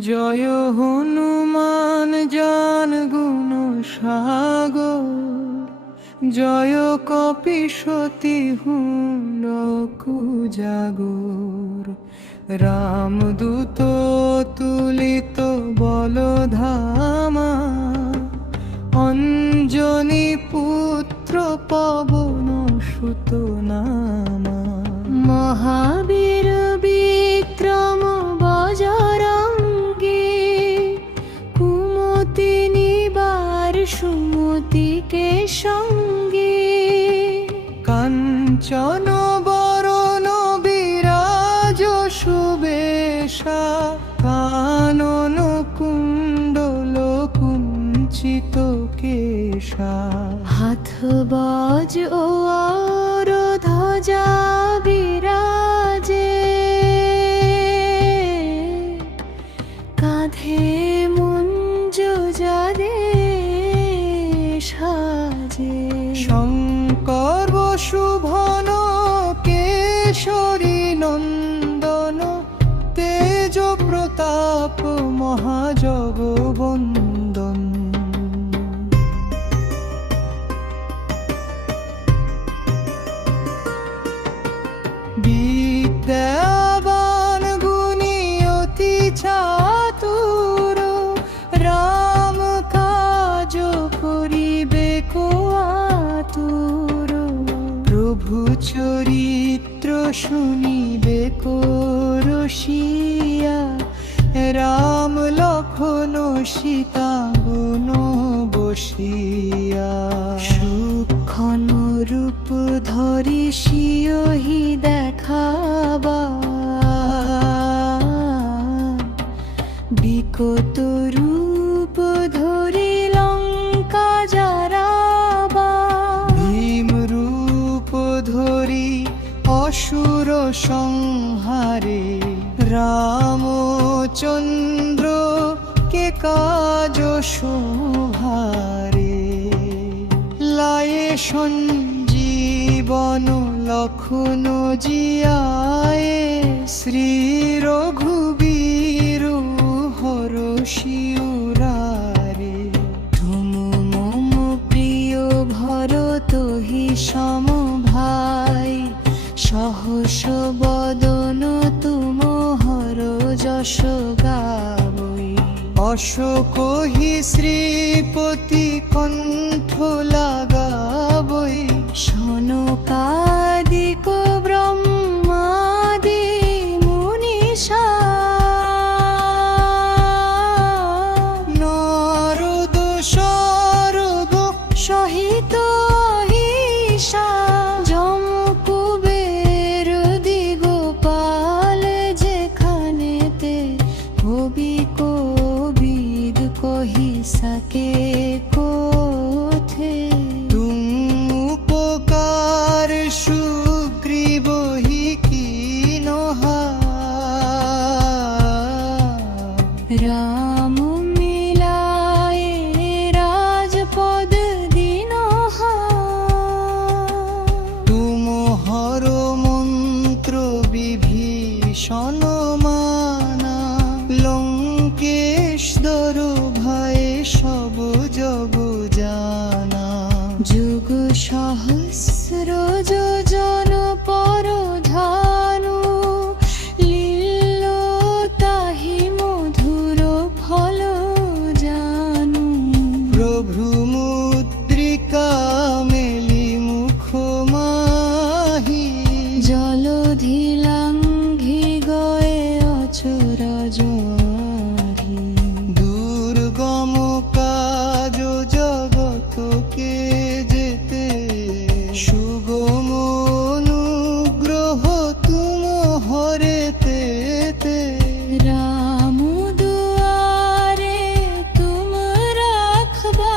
জয় হনুমান জ্ঞান গুণ সাগর, জয় কপিশতি হুণ্ডক উজাগর। রামদূত তুলিত বলধামা, অঞ্জনী পুত্র পবন সুত নামা। মহাবীর বিক্রম বজরঙ্গী, কুমতি নিবার সুমতিকে সঙ্গে। কাঞ্চন বরণ বিরাজ সুবেশা, কানন কুণ্ডল কুঞ্চিত কেশা। হাত বজ ও ধ্বজা বিরাজে, কাঁধে মুঞ্জ যারে সাজে। শঙ্কর শুভন কেশরী নন্দন, তেজ প্রতাপ মহাজগবন্দন। বিদ্যাবান গুণী অতি চাতুর, রাম কাজ করিবে কো আতুর। প্রভু চরিত্র শুনিবে কো রসিয়া, রাম লক্ষ্মণ সীতা গুণ বসিয়া। সুক্ষণ রূপ ধরি সিয়হি দেখাবা, বিকট রূপ ধরি লঙ্কা জারাবা। ভীম রূপ ধরি অসুর সংহারে, রামচন্দ্র কে কাজ শুভারে। লায়ে সঞ্জীবন লক্ষণ জিয়ায়ে, শ্রী রঘুবীর হরষিউরারে। তুম মম প্রিয় ভরত হি সম ভাই, সহস বদন তুম হর যশ গাবই। অশোক হি শ্রীপতি কণ্ঠ লাগাবই। শনকাদিক ব্রহ্মাদি মুনিষা, নারদ শারদ সহিত অহিষা। যম কুবের দিগপাল যেখানেতে, কবি কোবিদ কহি সাকে কোথে। তুম উপকার সুগ্রীব হি কিনহা, রাম মিলায়ে রাজপদ দিনহা। তুম হর মন্ত্র বিভীষণ মানা, লঙ্কেশ দর ভয়ে সব জগ জানা। যুগ সহস্র যোজন পর ধানু, লীল তাহি মধুর ফল জানু। প্রভু মুদ্রিকা মেলি মুখ মাহি, জলধি লাঙ্ঘি গয়ে অচরজ। দুর্গম কাজ জগতকে যেতে, সুগম অনুগ্রহ তুম হরেতে। রাম দুয়ারে তুম রাখবা,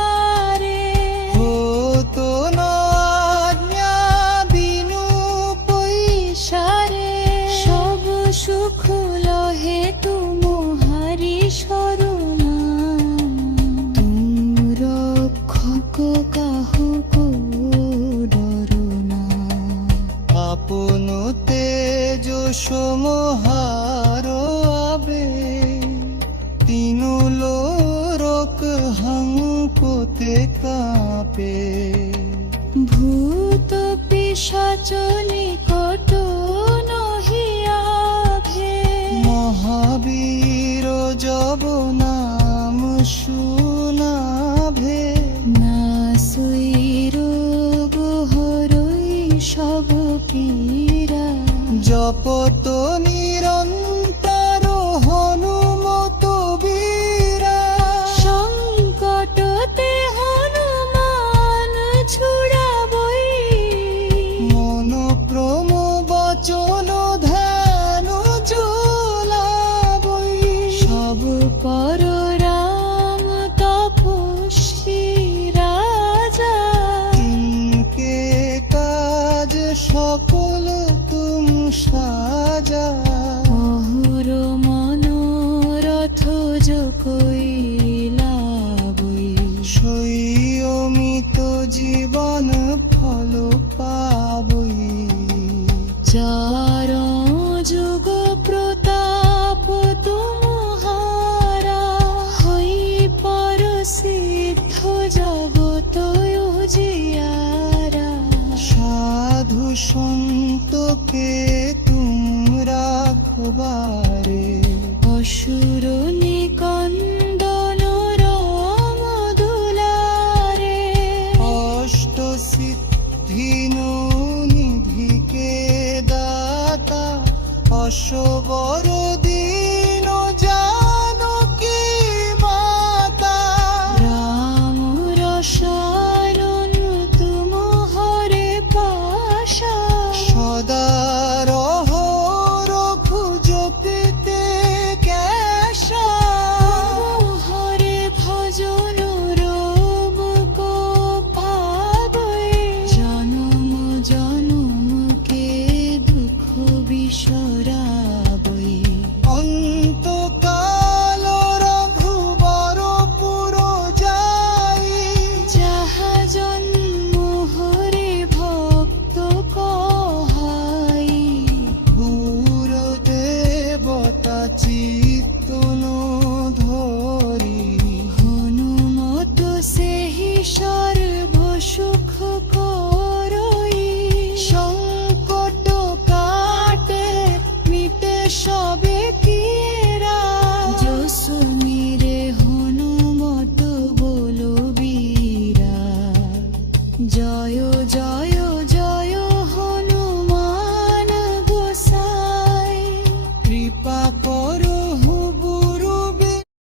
রূপতে কাঁপে। ভূত পিশাচ নিকট নহিয়াভে, মহাবীর যব নাম শুনাভে। নাসই রোগ হরই সব পীড়া, জপত নিরন্তর হনুমত বীরা। সংকটতে হনুমান ছুড়াবই, মন প্রম বচন ধ্যান জোলাবই। সব পর রাম তপস্বী রাজা, ইনকে কাজ সকল তুম সাজা। অহুর মনোরথ যো কইলাবই, সংযমিত জীবন ফল পাবই। চার যুগ প্রতাপ তুমহারা, হই পর সিদ্ধ জগত উজিয়ারা। সাধু সন্তকে তুম রাখবারে, অসুর নিকন্দন রাম দুলারে। অষ্ট সিদ্ধি নিধিকে দাতা, অসবর